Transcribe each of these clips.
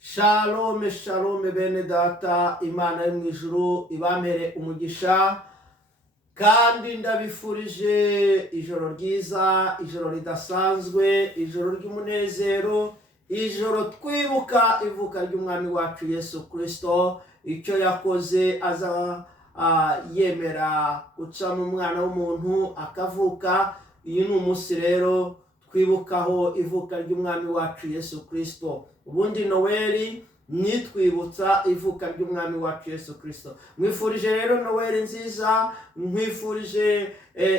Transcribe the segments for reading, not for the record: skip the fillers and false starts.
Shalom shalom bene data, Imana yo mu ijuru ibamere umugisha kandi ndabifurije ijoro ryiza, ijoro ridasanzwe, ijoro ry'umunezero, ijoro twibuka ivuka ry'umwami wacu Yesu Kristo, icyo yakoze aza yemera guca mu mwana w'umuntu akavuka. Iyi ni umunsi rero twibukaho ivuka ry'umwami wacu Yesu Kristo. Ubundi Noeli nitwibutsa ivuka ry'umwami wacu Yesu Kristo. Mwifurije rero Noeli nziza, mwifurije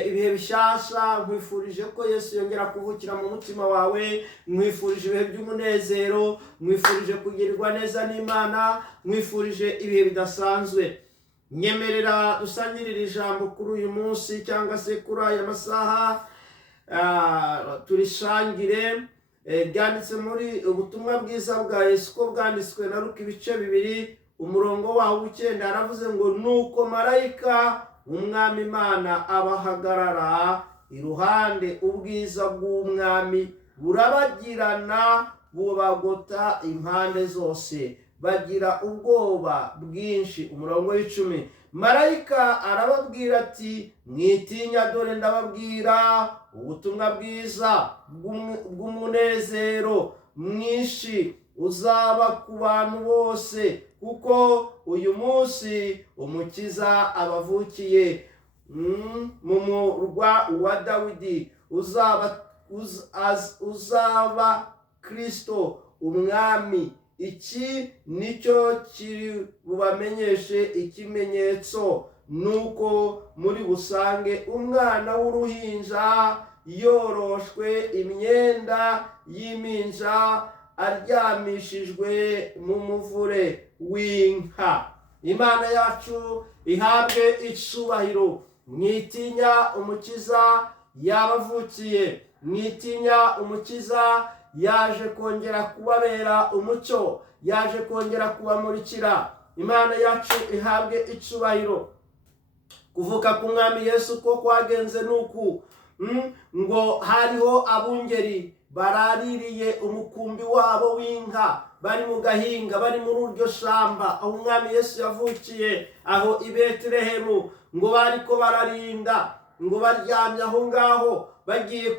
ibihe bishasha, mwifurije ko Yesu yongera kuvukira mu mutima wawe, mwifurije ibihe by'umunezero, mwifurije kugirirwa neza n'Imana, mwifurije ibihe bidasanzwe. Nyemerera dusangirire ijambo kuri uyu munsi cyangwa se kuri aya masaha, turishangire byanditse muri ubutumwa bwiza bwa Yesu ko bwanditswe na Luka ibice 2 umurongo waho w'9. Aravuze ngo nuko marayika umwami Imana abahagarara iruhande, ubwiza bw'umwami burabagirana bubagota impande zose, bagira ubwoba bwinshi. Umurongo w'10, marayika arababwira ati mwitinya, dore ndababwira ubutumwa bwiza bw'umunezero mwinshi uzaba ku bantu bose, kuko uyu munsi umukiza abavukiye mu murwa wa Dawidi, uzaba Kristo umwami. Iki nicyo kiri bubamenyeshe ikimenyetso, nuko muri busange umwana w'uruhinja yoroshwe imyenda y'impinja, aryamishijwe mu muvure w'inka. Imana yacu ihabwe icubahiro. Mwitinya, umukiza yabavukiye. Mwitinya, umukiza yaje kongera kubabera umucyo, yaje kongera kubamurikira. Imana yacu ihabwe icubahiro. Kuvuka k'umwami Yesu ko kwagenze nuku, ngo hariho abungeri baraririye umukumbi wabo w'inka, bari mu gahinga, bari muri uryo shamba aho umwami Yesu yavukiye, aho i Betelehemu, ngo bariko bararinda, ngo baryamye aho ngaho, bagiye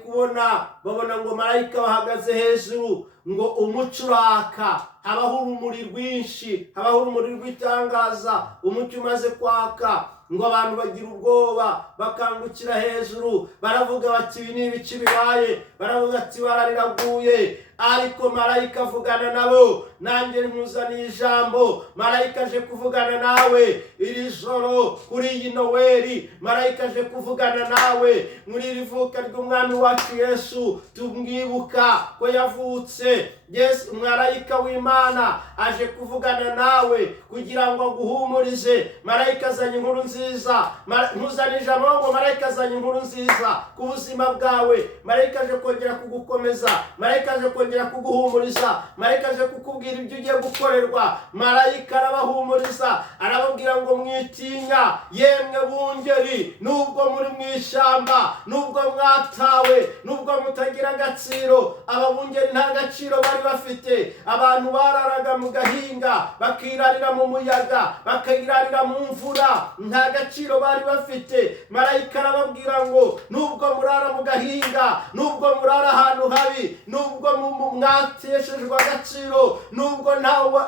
babona ngo marayika bahagaze hejuru, ngo umucyo uraka, habaho urumuri rwinshi, habaho urumuri rw'itangaza, umucyo umaze kwaka, ngo abantu bagira ubwoba, bakangukira hejuru, baravuga bati ibi ni ibiki bibaye, baravuga ati barariraguye. Ariko marayika avugana nabo. Nanjye nkuzaniye ijambo, marayika aje kuvugana nawe iri joro kuri iyi Noeli. Marayika aje kuvugana nawe muri iri vuka ry'umwami wacu Yesu, tumwibuka ko yavutse. Yes, marayika w'Imana aje kuvugana nawe kugira ngo aguhumurize. Marayika azanye inkuru nziza. Nkuzaniye ijambo ngo marayika azanye inkuru nziza ku buzima bwawe. Marayika aje kongera kugukomeza, marayika aje kongera kuguhumuriza, marayika aje kukubwira ibyo ugiye gukorerwa. Marayika arabahumuriza, arababwira ngo mwitinya, yemwe bungeri, nubwo muri mu ishyamba, nubwo mwatawe, nubwo mutagira agaciro. Ababungeri nta gaciro bari bafite. Abantu bararaga mu gahinga, bakirarira mu muyaga, bakirarira mu mvura, nta gaciro bari bafite. Marayika arababwira ngo nubwo murara mu gahinga, nubwo murara ahantu habi, nubwo mwateshejwe agaciro, nubwo ntawe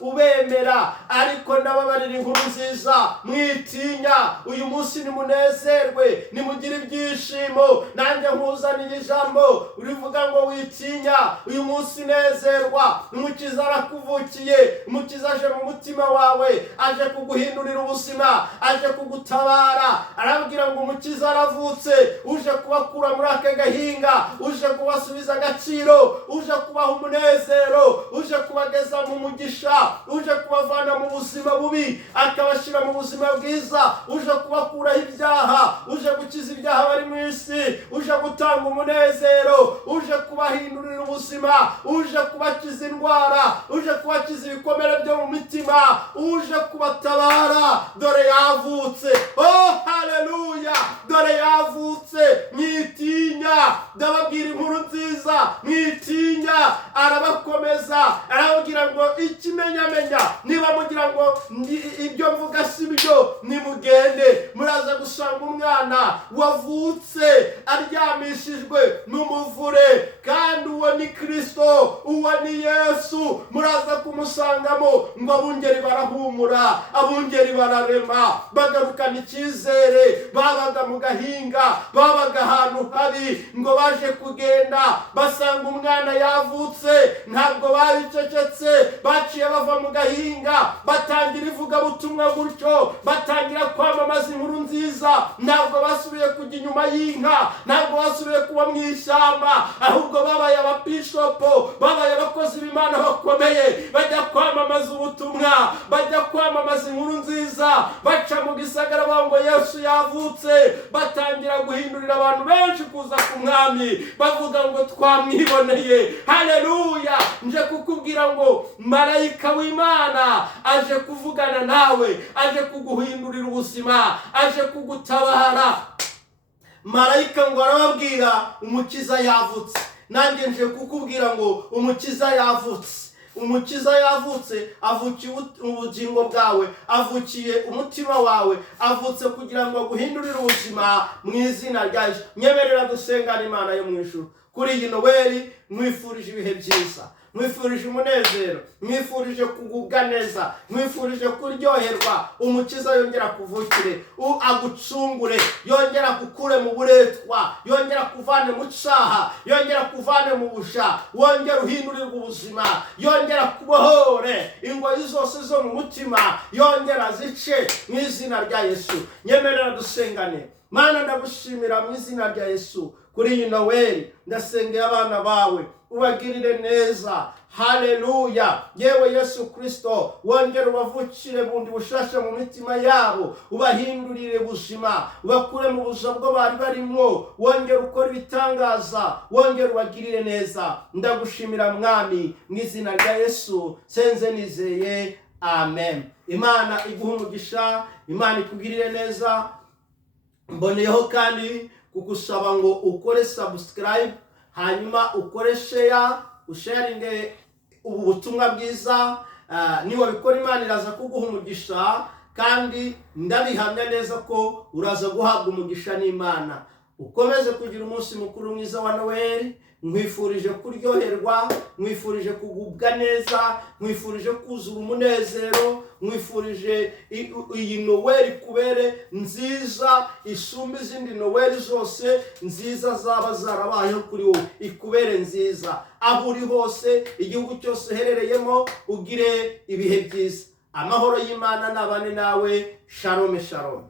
ubemera, ariko ndababarira inkuru nziza. Mwitinya, uyu munsi nimunezerwe, nimugire ibyishimo. Nanjye nkuzaniye ijambo urivuga ngo witinya, uyu munsi nezerwa. Umukiza arakuvukiye, umukiza aje mu mutima wawe, aje kuguhindurira ubuzima, aje kugutabara. Arabwira ngo umukiza aravutse, uje kubakura muri aka gahinga, uje kubasubiza agaciro, uje kubaha umunezero, uje kubageza mu mugisha, uje kubavana mu buzima bubi akabashyira mu buzima bwiza, uje kubakuraho ibyaha, uje gukiza ibyaha bari mu isi, uje gutanga umunezero, uje kubahindurira ubuzima, uje kubakiza indwara, uje kubakiza ibikomere byo mu mitima, uje kubatabara. Dore yavutse. Oh haleluya, dore yavutse. Mwitinya, ndababwira inkuru nziza. Mwitinya, arabakomeza arababwira ngo ikimenyamenya niba mugira ngo ibyo mvuga si byo nimugende muraza gusanga umwana wavutse aryamishijwe n'umuvure kandi uwo ni Kristo, uwo ni Yesu. Muraza kumusangamo ngo abungeri barahumura, abungeri bararema, bagarukana icyizere. Babaga mu gahinga, babaga ahantu habi, ngo baje kugenda basanga umwana yavutse, ntabwo babicecetse, baciye bava mu gahinga batangira ivugabutumwa gutyo, batangira kwamamaza inkuru nziza. Ntabwo basubiye kujya inyuma y'inka, ntabwo basubiye kuba mu ishyamba, ahubwo babaye abapishopo, babaye abakozi b'Imana bakomeye, bajya kwamamaza ubutumwa, bajya kwamamaza inkuru nziza, baca mu gisagara ngo Yesu yavutse. Batangira guhindurira abantu benshi kuza ku mwami, bavuga ngo twamwiboneye. Haleluya! Nje kukubwira ngo marayika w'Imana aje kuvugana nawe, aje kuguhindurira ubuzima, aje kugutabara. Marayika ngo arababwira umukiza yavutse. Nanjye nje kukubwira ngo umukiza yavutse. Umukiza yavutse, avukiye ubugingo bwawe, avukiye umutima wawe, avutse kugira ngo aguhindurire ubuzima mu izina rya Yesu. Nyemerera dusengane Imana yo mu ijuru. Kuri iyi Noheli mwifurije ibihe byiza, mwifurije umunezero, mwifurije kugubwa neza, mwifurije kuryoherwa. Umukiza yongera kuvukire, agucungure, yongera kukure mu buretwa, yongera kuvane mu cyaha, yongera kuvane mu busha, wongera uhindurirwe ubuzima, yongera kubohore ingoyi zose zo mu mutima, yongera zice mu izina rya Yesu. Nyemerera dusengane. Mana, ndagushimira mu izina rya Yesu kuri iyi Noheli. Ndasengera abana bawe, ubagirire neza. Haleluya! Yewe Yesu Kristo, wongere ubavukire bundi bushasha mu mitima yabo, ubahindurire ubuzima, ubakure mu buzima bwo bari barimo, wongere ukora ibitangaza, wongere ubagirire neza. Ndagushimira mwami mu izina rya Yesu senze nizeye, amen. Imana iguhe umugisha, Imana ikugirire neza. Mboneyeho kandi kugusaba ngo ukore subscribe, hanyuma ukore share, usharinge ubu butumwa bwiza. Niba bikora Imana iraza kuguha umugisha, kandi ndabihamya neza ko uraza guhabwa umugisha n'Imana. Ukomeze kugira umunsi mukuru mwiza wa Noheli. Mwifurije kuryoherwa, mwifurije kugubwa neza, mwifurije kuzura umunezero, mwifurije iyi Noheli kubere nziza isumba izindi Noheli zose nziza zaba zarabayeho kuri wowe. Ikubere nziza aho uri hose, igihugu cyose uherereyemo, ugire ibihe byiza. Amahoro y'Imana nabane nawe. Shalom shalom.